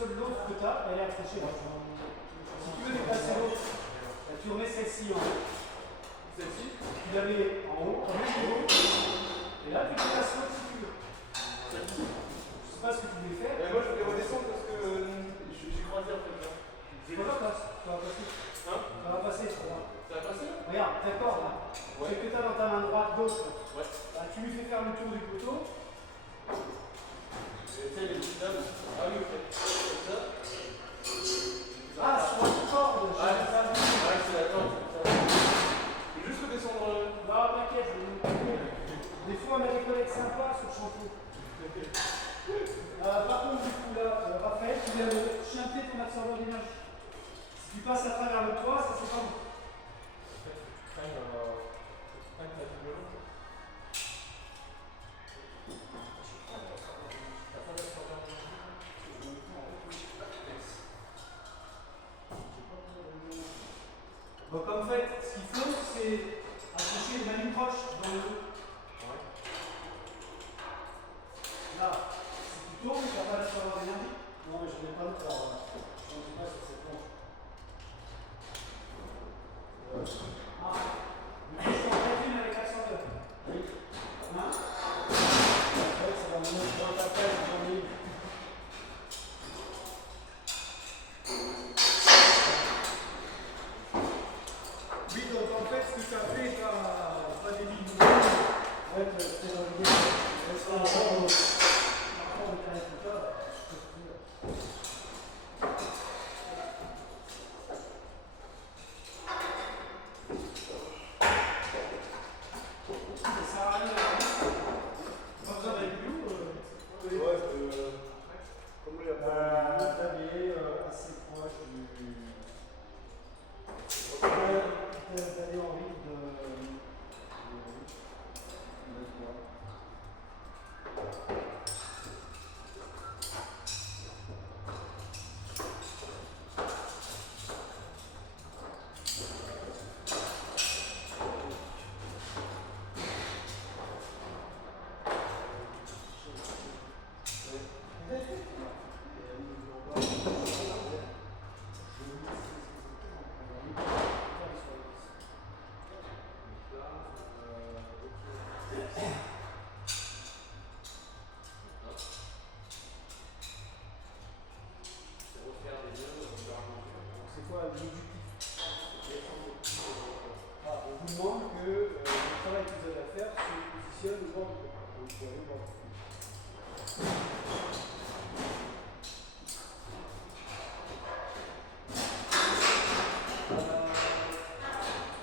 seule l'autre que tu as, elle est accrochée là. Si tu veux déplacer l'autre, tu remets celle-ci en haut. Celle-ci, tu la mets en haut, en haut, et là tu déplaces l'autre si tu veux. Je sais pas ce que tu voulais faire. Moi je voulais redescendre parce que j'ai croisé en fait là. Ça va passer. Ça va passer. Hein? Ça va passer, ça va. Ça va passer? Regarde, d'accord là. Ouais. C'est que tu as dans ta main droite, gauche. Ouais. Bah, tu lui fais faire le tour du poteau. Tiens, il est petit là. Ah oui, ok. Comme ça. Ah, sur la corde. Ah, c'est ça. Ah, c'est la corde. Je vais juste redescendre. Non, t'inquiète, des fois on a des collègues sympas sur le chantier. Par contre, du coup, là, Raphaël, tu viens de chanter ton absorbeur d'énergie. Si tu passes à travers le toit, ça c'est pas bon. Donc en fait, ce qu'il faut, c'est accrocher une ligne proche dans le dos. Là, si tu tournes, tu vas pas l'absorbeur d'énergie. Non, mais je n'ai pas le temps. Je ne sais pas sur cette planche. Ah, mais je suis en train de avec l'absorbeur. Oui. Hein? Ouais, ça va me mettre dans ta tête, j'en ai. Oui, donc en fait, ce que tu as fait, pas des billes de en fait, c'est dans l'idée. C'est un rapport au carré tout ça. Ça sert à rien. Pas besoin d'aller plus haut. Ouais, comme on l'a D'aller assez proche du. D'aller en rythme de. C'est quoi l'objectif? On vous demande que le travail que vous avez à faire se positionne au bord du corps.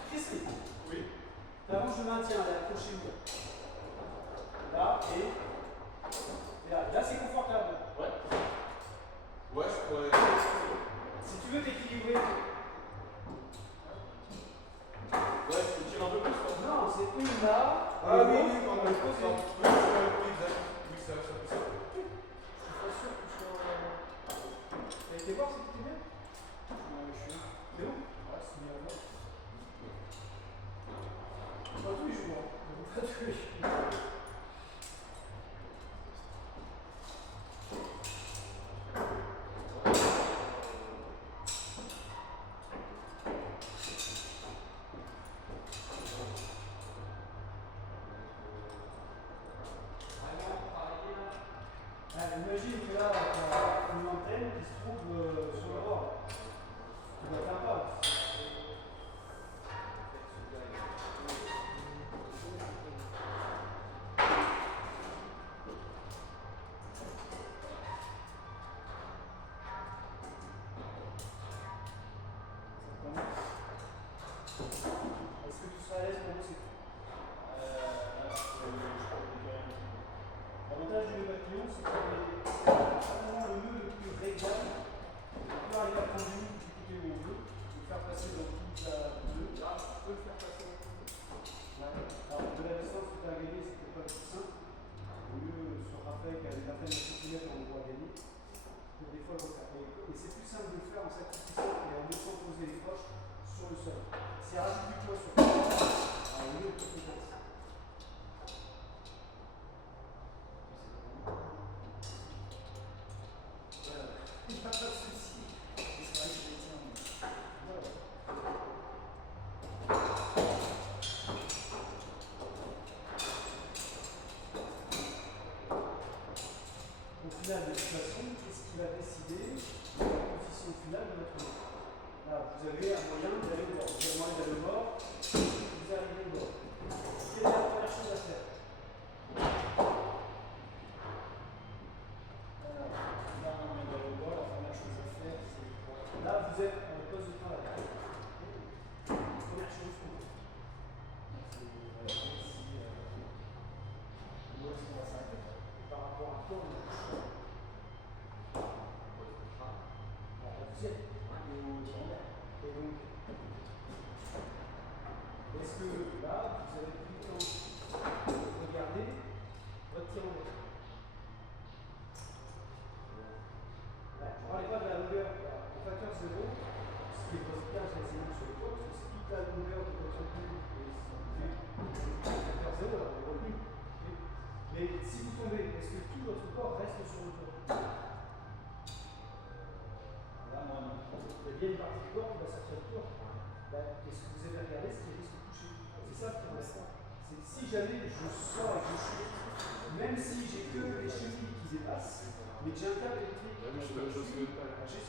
Christy, oui. la bouche de maintien, elle est accrochée où? Là et là. Là, c'est confortable. Ouais. Ouais, je pourrais. Si tu veux t'équilibrer. Ouais, je peux tirer un peu plus quoi. Non, c'est une là. Ah oui, oui, quand même. Oui, exact. Oui, ça peut ça. Je suis pas sûr que ce soit. T'as été voir si c'était bien? Je suis là. C'est où? Ouais, c'est bien là. Pas tous les jours. Pas tous les jours. Imagine que là, tu as une antenne qui se trouve sur le bord. Tu ne l'atteins pas. tomber, est-ce que tout votre corps reste sur le toit? Là, non, non. Il y a bien une partie du corps qui va sortir du toit. Qu'est-ce que vous avez regardé, ce qui risque de toucher? C'est ça qui reste. C'est si jamais je sors et que je chute, même si j'ai que les chevilles qui dépassent, mais que j'ai un câble électrique, je suis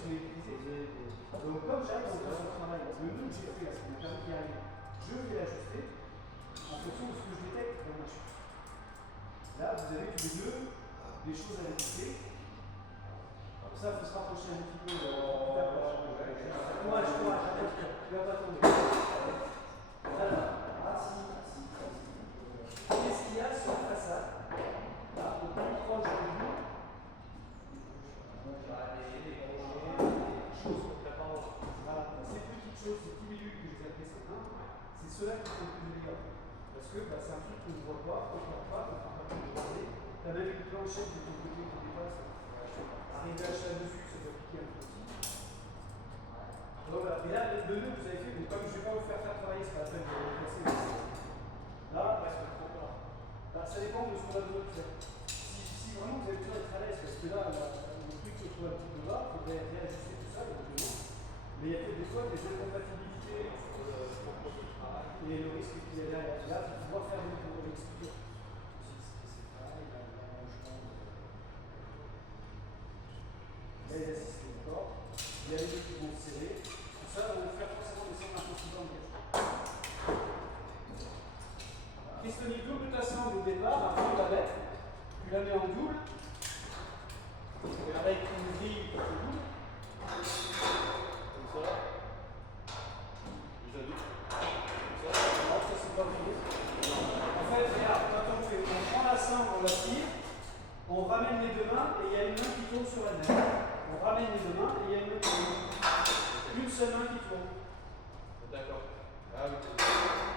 électrisé. Donc comme j'arrive en faisant le travail, le nœud que j'ai fait, là, ce qui m'a permis d'y arriver, je vais l'ajuster en fonction de ce que je détecte dans ma chute. Là, vous avez tous les deux des choses à détecter. Comme ça, il faut se rapprocher un petit peu. Courage, tu vas pas tomber. Alors, assis. Qu'est-ce qu'il y a sur la façade? Là, au plus proche de vous. Ces petites choses, ces petits milieux que je vous ai appelés ces mains, c'est ceux-là qui sont le plus délicats. Parce que c'est un truc qu'on ne voit pas, qu'on ne voit pas, qu'on ne peut pas regarder. Tu as même une planchette de ton côté qui dépasse. Arriver à acheter dessus, ça va piquer un peu aussi. Donc voilà. Et là, le nœud que vous avez fait, donc comme je ne vais pas vous faire travailler, c'est pas la peine de le placer. Là, presque trop là. Là, ça dépend de ce qu'on a besoin de faire. Si vraiment vous avez besoin d'être à l'aise, parce que là, le truc se trouve un petit peu bas, il faudrait réajuster tout ça, éventuellement. Mais il y a peut-être des fois des incompatibilités entre le travail et le risque qu'il y a derrière. Là, il faut pouvoir faire des méthodes d'explication. Il y a les assistés du corps, il y a les deux qui vont se serrer. Tout ça, on va faire forcément descendre un peu plus dans le gâchis. Questionnique double placement au départ, après on la met, tu la mets en double, avec une grille qui est double. Comme ça. Déjà deux. Comme ça. Non, ça c'est pas obligé. En fait, regarde, quand on fait, on prend la sangle, on la tire, on ramène les deux mains et il y a une main qui tourne sur la main. On ramène les deux mains et il y a une main qui tourne. Une seule main qui tourne. D'accord. Ah oui.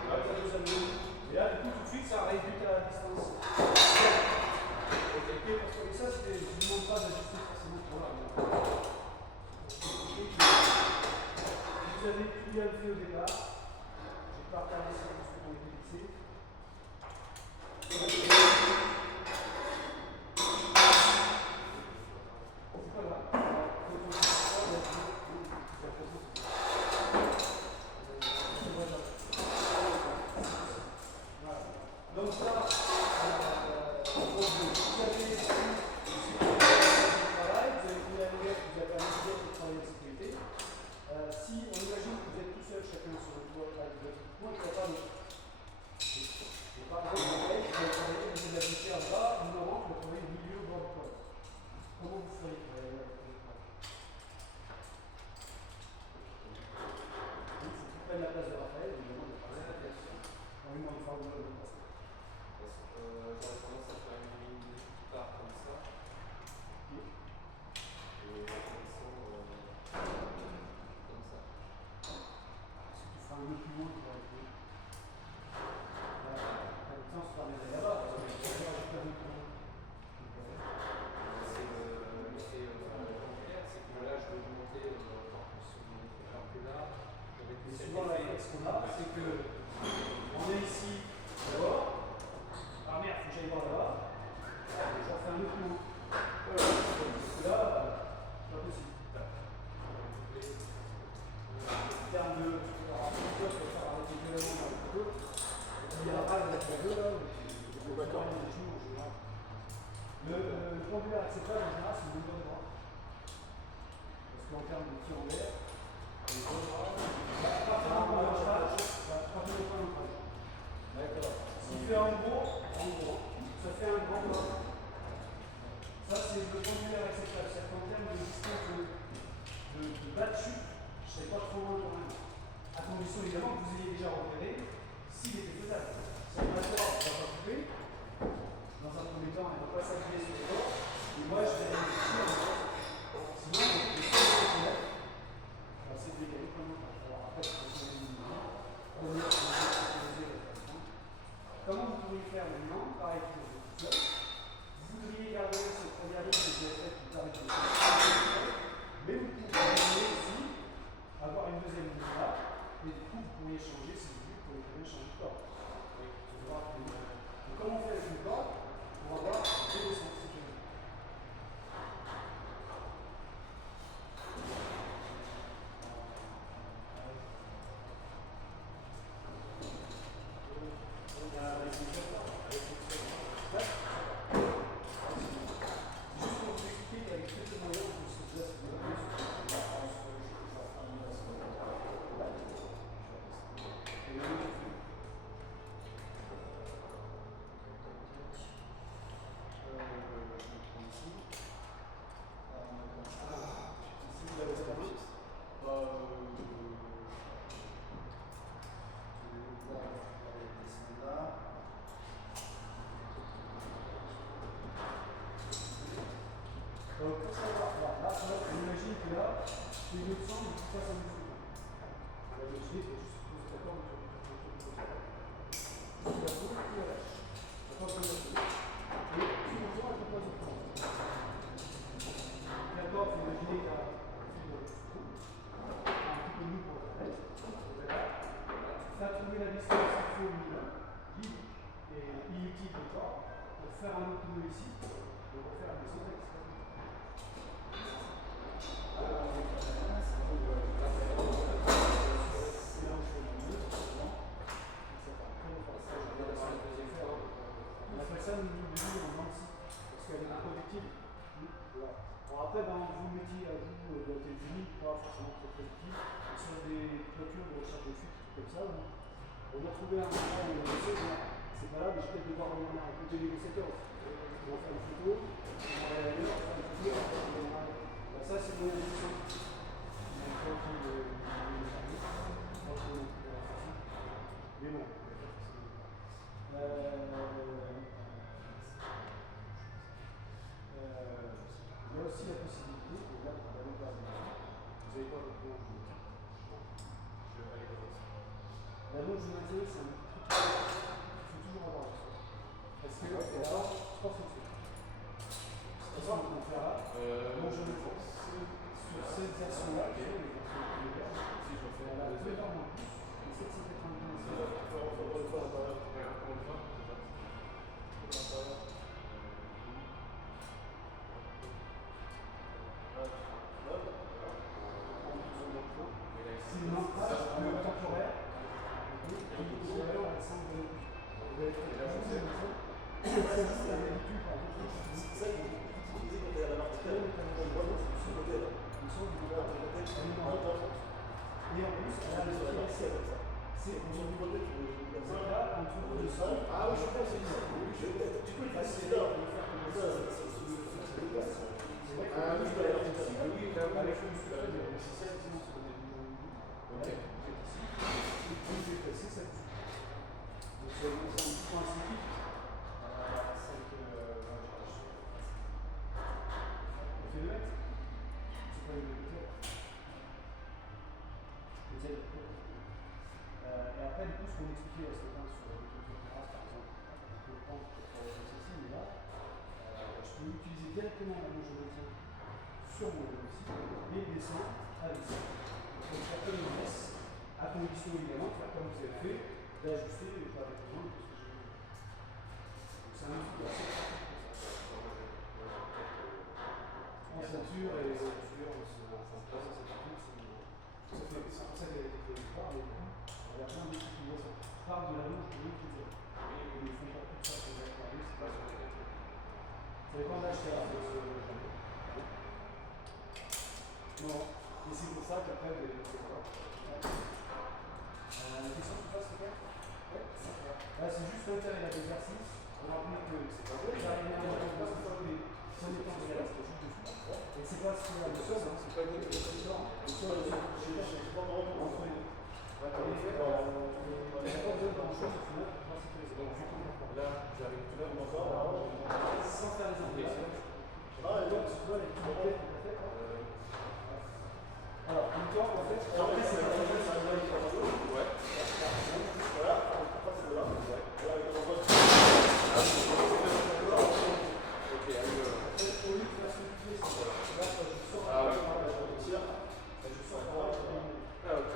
Là, ça nous amène. Et là, du coup, tout de suite, ça réduit la distance. Ok, parce que ça, je ne vous demande pas d'ajuster forcément pour là. Vous avez tout bien fait au départ. Je n'ai pas regardé si vous avez été glissé. C'est pas grave. Donc ça, vous avez pris la lunette, vous avez un objet pour travailler en sécurité. Si on imagine que vous êtes tout seul, chacun sur le toit avec votre point, il n'y a pas d'autre. Et par exemple, vous allez travailler, vous allez la visser en bas, une orange, vous travaillez au milieu au bord du poil. Comment vous feriez pour aller avec le poil? Si tu prennes la place de Raphaël, évidemment, de passer la place. En une fois, vous allez le passer. J'aurais tendance à faire une ligne de départ comme ça. Et la connexion comme ça. Si tu feras un peu plus loin, tu vas arriver. Comme ça, on se permet d'aller là-bas. Parce que tu vas faire un peu plus loin. C'est que là, je vais monter alors que là, Et souvent, la réflexe qu'on a, c'est que on est ici d'abord. Ah merde, faut que j'aille voir là-bas. Je refais un autre coup. Parce que là, c'est pas possible. En termes de. Alors, si tu peux faire arrêter violemment dans le couteau, il y a pas avec la gueule là, où on va faire les genoux en général. Le pendulaire acceptable en général, c'est le mouvement de bras. Parce qu'en termes de tir en l'air, les deux bras, d'accord. S'il fait en gros, ça fait un grand bras. Ça, c'est le pendulaire acceptable. C'est qu'en termes de distance de bas de chute, je ne serais pas trop loin quand même. À condition évidemment que vous ayez déjà repéré s'il était faisable. Si on va voir, on ne va pas couper. Dans un premier temps, elle ne va pas s'appuyer sur le corps. Et moi, je vais réfléchir en fait. Sinon, les choses que je vais c'est décalé comme on. Alors après, je vais vous dire, comment vous pourriez faire maintenant, pareil que vous faites. Vous voudriez garder cette première ligne que vous avez faite qui permet de mais vous pourriez aussi avoir une deuxième ligne là, et du coup, vous pourriez changer si vous voulez, vous pouvez changer de corps. Donc, comment on fait avec une corde pour avoir deux faire un autre nœud ici, on va faire des autres extrêmes. C'est là où je fais le nœud, justement. On appelle ça le nœud en anti, parce qu'elle est productive. Voilà. Alors après, ben, vous mettiez à vous dans tes unies, pas forcément très productif, sur des clôtures de recherche de fuite, comme ça. On a trouvé un endroit où on sait que c'est pas là, mais je vais peut-être devoir revenir à côté des négociateurs. On va faire une photo, on va aller ailleurs, on va faire une photo, ben, ça c'est mon édition. Mais bon, il y a aussi la possibilité, et là, pour aller vers vous avez quoi votre plan? La longe de maintien, c'est un truc qu'il faut toujours avoir. Parce que, et alors, trois fonctions. C'est ça qu'on peut faire là. Donc, je le fais sur cette version-là, si je fais là, 2 heures en plus, et 795. C'est une ancrage temporaire. Et en plus, elle a le c'est là, un tour de sol. Ah oui, je pense que c'est tu peux le passer là. Ah oui, avec le c'est un petit point spécifique. C'est le mètre. C'est pas une hauteur. Et après, du coup, ce qu'on expliquait à ce matin sur les clôtures terrasses, par exemple, on peut le prendre pour ceci, mais là, je peux utiliser directement la longe de maintien sur mon site et descendre à vis. Donc, faire comme une laisse, à condition évidemment de faire comme vous avez fait, d'ajuster par les commandes. Donc, c'est un outil assez pratique pour ça. En ceinture et sur cette article, c'est pour ça qu'elle a été créée au départ, mais il y a plein d'utilisations. Je parle de la longe de l'utilisateur. Ils ne font pas tout ça pour les aquariums, c'est pas sur les aquariums. Ça dépend de l'acheteur. Non, et c'est pour ça qu'après, vous allez voir. La question que tu passes, c'est quoi? Là, c'est juste l'intérêt d'exercice. On rappelle que c'est pas vrai. J'arrive à un moment où si on est en direct, c'est juste dessus. Et c'est pas ce qu'il y a le sol, c'est pas une question. Le sol, c'est pas vraiment entre les deux. Là, j'arrive tout là, sans faire les implications. Ah, et donc, tu vois les petites moquettes qu'on a faites. Alors, en même temps, en fait, après, c'est pas très ça va être ouais. Voilà, après, c'est là. Ok, allez, au lieu de faire ce que tu fais, c'est là, je sors par là, je tire, je sors par là, ah, ok.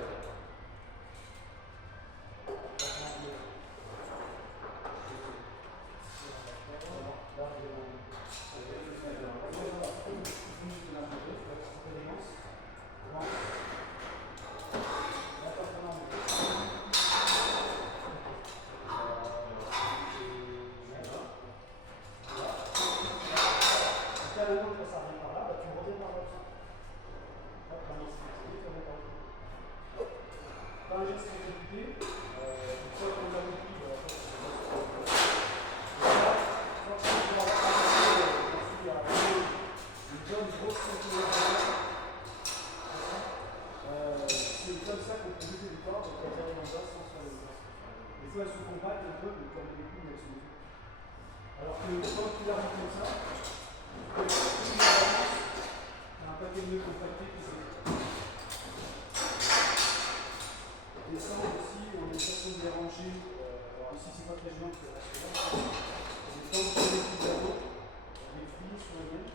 Alors que quand tu l'arrives comme ça, un paquet de nœuds compactés qui descend aussi, on a une façon de les ranger. Alors ici c'est pas très géant, c'est là. C'est tant que les petits anneaux, les filles sur les mains.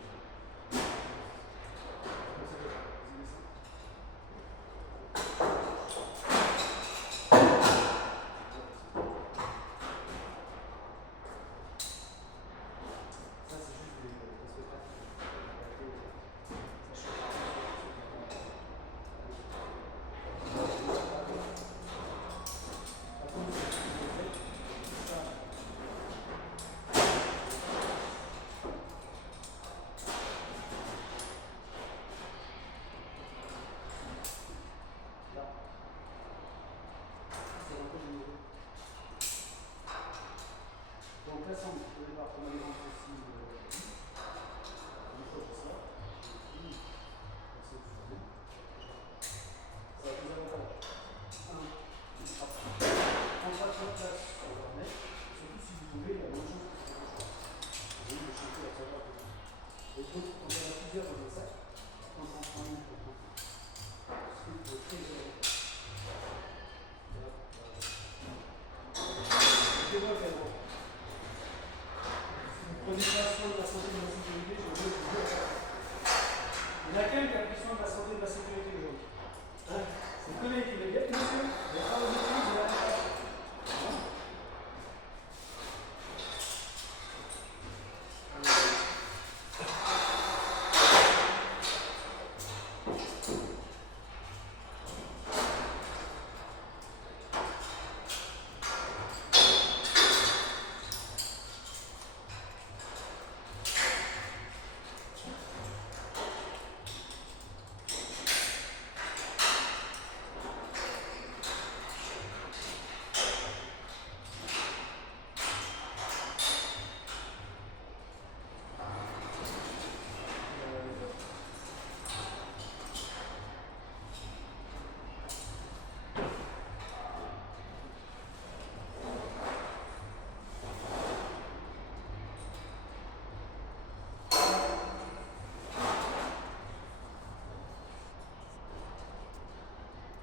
intéressant. Au départ, on a les ventes aussi. Une fois que ça. Ça va plus avantage. On passe la place sur leur mec. Surtout si vous voulez, il y a moins de choses qui sont choix. Vous voyez, le chantier va savoir. Et donc, quand on a plusieurs dans le sac, on s'en prend une pour tout. Ce qui est très génial. Je vois qu'elle va. Si vous prenez pas soin de la santé et de la sécurité, je veux vous dire. Il y en a qu'un qui a pris soin de la santé et de la sécurité aujourd'hui. Hein? C'est le collègue qui l'a dit, monsieur, il n'y a pas de maîtrise de la tâche.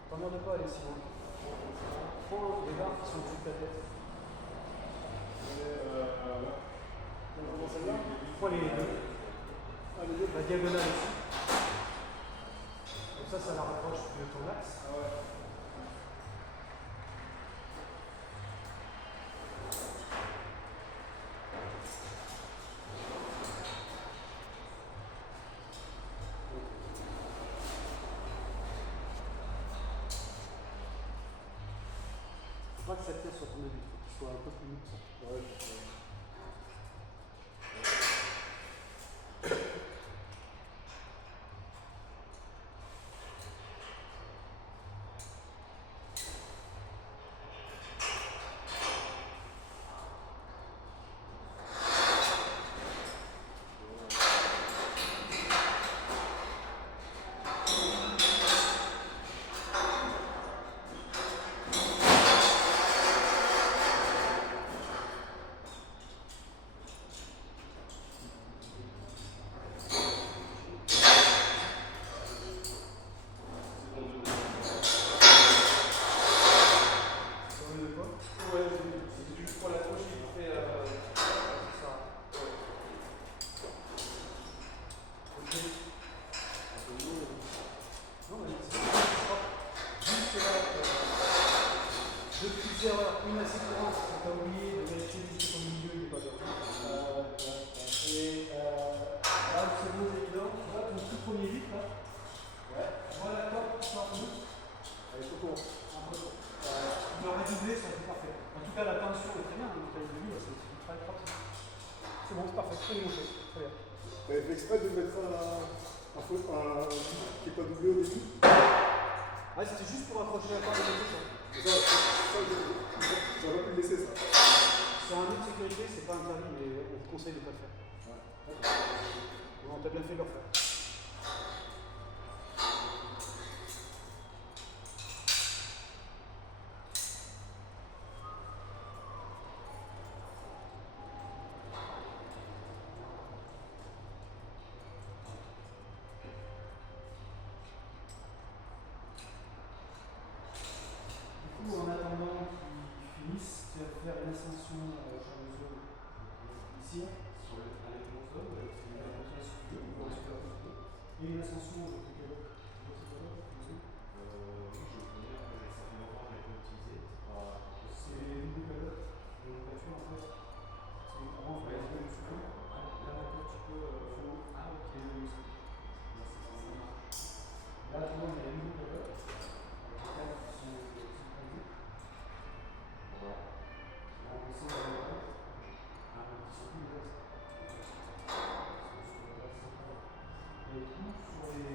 T'en de pas aller si loin. Prends les barres qui sont au-dessus de ta tête. Comment ça va? Prends les deux. Ah, les deux. La diagonale aussi. Comme ça la rapproche de ton axe. Ah ouais. Faut pas que ça tire sur ton avis, il faut qu'il soit un peu plus mou que ça. Ouais, une assurance, on t'a oublié de vérifier juste ton milieu, il n'est pas bien. Et là, c'est bon, évident. Tu vois ton tout premier vite là. Ouais. Tu vois la corde qui sort en nous. Elle est trop courte. Un peu court. Tu dois redoubler, ça c'est parfait. En tout cas, la tension est très bien. Donc, tu as vu, c'est très propre. C'est bon, c'est parfait. Très bien. Très bien. Tu avais fait exprès de mettre un qui n'est pas doublé au début. Ah, c'était juste pour accrocher la corde de l'autre. J'aurais pu le laisser ça. C'est un nœud de sécurité, c'est pas interdit, mais on vous conseille de ne pas le faire. Ouais. Bon, t'as bien fait de le refaire. En attendant qu'ils finissent, tu vas faire une ascension sur le zone ici, sur le avec mon zone, c'est une ascension sur le et une ascension avec quel autre? Oui, je connais, après ça fait longtemps que je l'ai utilisé. C'est une nomenclature en fait. C'est vraiment pour les deux tu peux. Là maintenant tu peux ah ok oui. Là tu vois il y a une nomenclature. Et tout sur les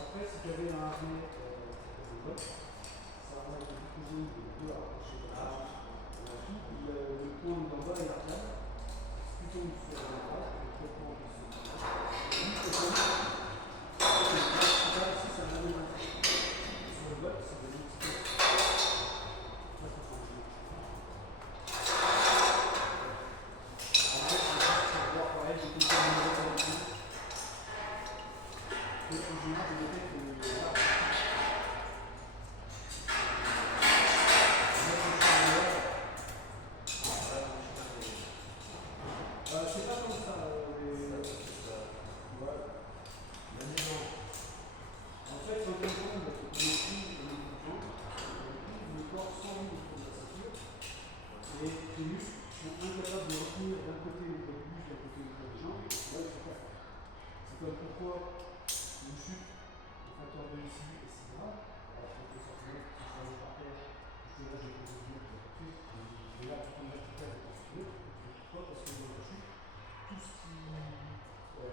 Après, si tu avais un arrêt ça va être déposé de deux à rapprocher de le point d'en bas est l'arcade. Si tu tombes sur la droite, le traitement de ce ici, ça va donner sur le bas, ça va donner un petit peu. C'est pas comme ça. En fait, quand on tombe, le corps s'enlève autour de la ceinture et les muscles sont incapables de retenir d'un côté le poids du buste, d'un côté le poids des jambes, et là ils sont capables. C'est comme pourquoi une chute, le facteur de ici, etc. Alors qu'on peut sortir, si je suis par terre, je là j'ai posé le pied, et là tu tombes vertical et tu souleves. Pourquoi? Parce que dans la chute, tout ce qui. Tu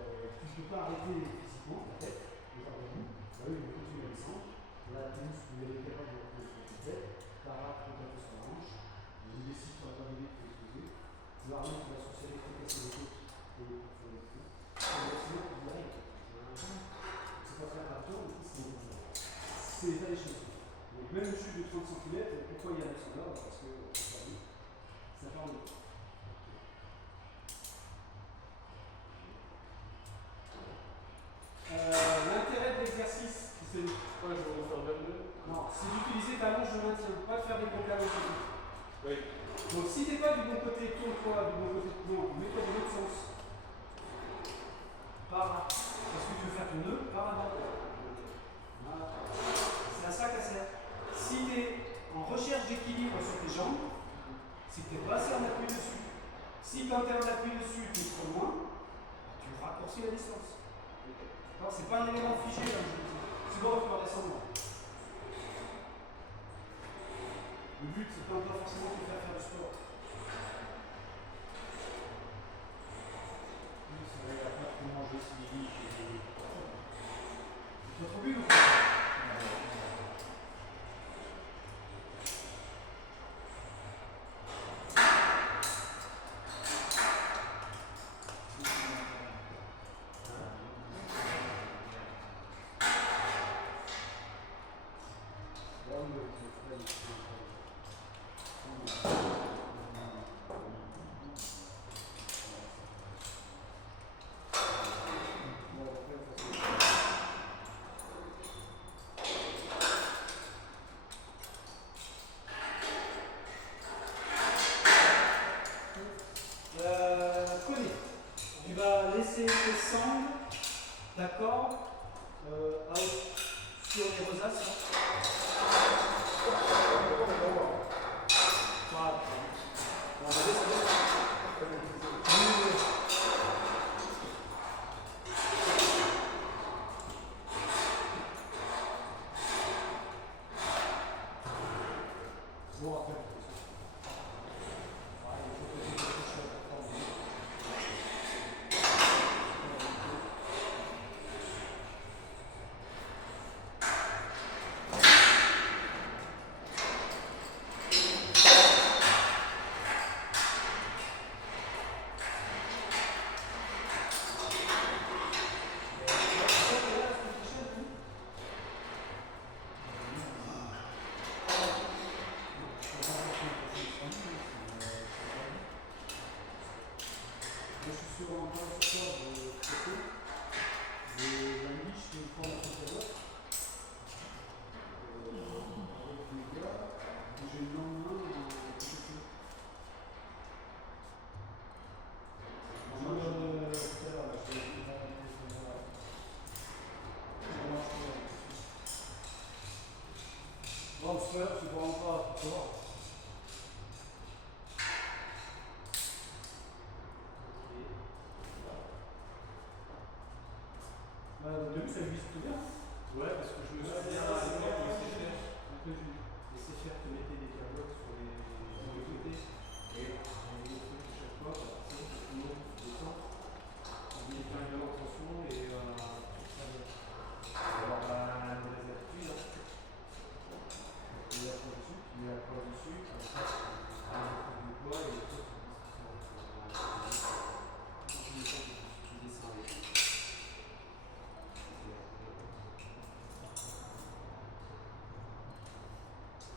ne peux pas arrêter physiquement la tête, les organes, bah oui, ils vont continuer à descendre. Là, tes muscles, vous allez être capable de retenir sur ta tête, ta rate peut taper sur la hanche, une décide sur la gravité qui peut exploser. L'arme qui va sorcirer, qui va casser les côtes et il faut les coups. Sinon, il y arrive. C'est pas très rapide, c'est l'état des choses. Donc, même une chute de 30 cm, pourquoi il y a un standard? Parce que ça part de. L'intérêt de l'exercice, c'est d'utiliser ta longe de maintien, pas de faire des conclaves automatiques. Oui. Donc si t'es pas du bon côté, tourne-toi du bon côté, non, mets-toi dans l'autre sens. Par là. Parce que tu veux faire ton nœud par là-bas. Voilà. C'est à ça qu'elle sert. Si tu es en recherche d'équilibre sur tes jambes, c'est que tu n'es pas assez en appui dessus. Si quand tu es en appui dessus, tu es trop loin, tu raccourcis la distance. C'est pas un élément figé comme je dis. C'est bon, tu vas descendre. Le but, c'est pas forcément de faire du sport. C'est vrai, il n'y a pas trop manger si vite. C'est votre but ou pas? D'accord. Sur les rosaces. Voilà. On va laisser. Bon, après. Je suis sur un plan support de côté. La nuit, je fais une formation de avec des gars. J'ai le lendemain en PPC. Tout à l'heure, là, je vais bon, c'est vraiment pas, tu vois. Au début, ça glisse tout bien. Ouais, parce que je me souviens à l'époque, laisser faire te mettais des dialogues sur les côtés. Et on dit des trucs à chaque fois, parce que sinon tu descends, on dit qu'il y a une tension et alors la mauvaise attitude, tu lui accroches dessus, comme ça, tu prends un truc de poids et les autres, tu descends les trucs.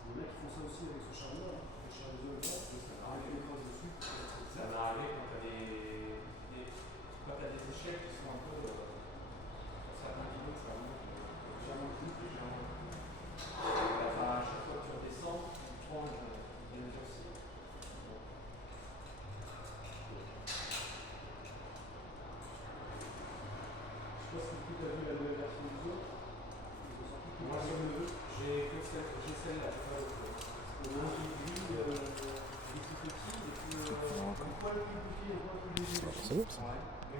Les mecs qui font ça aussi avec ce chariot, hein. Le chariot, ça arrive les crosses dessus. Ça m'est arrivé quand tu as des échelles qui sont un peu. Certains vidéos, ça remonte légèrement plus, légèrement. Enfin, à chaque fois que tu redescends, tu prends une mesure aussi. Je sais pas si tu as vu la nouvelle version du zoo. Moi, j'ai celle-là, j'ai pas l'autre. J'ai vu des petits petits et puis un poil plus petit, un poil plus léger. C'est bon ça. Ouais.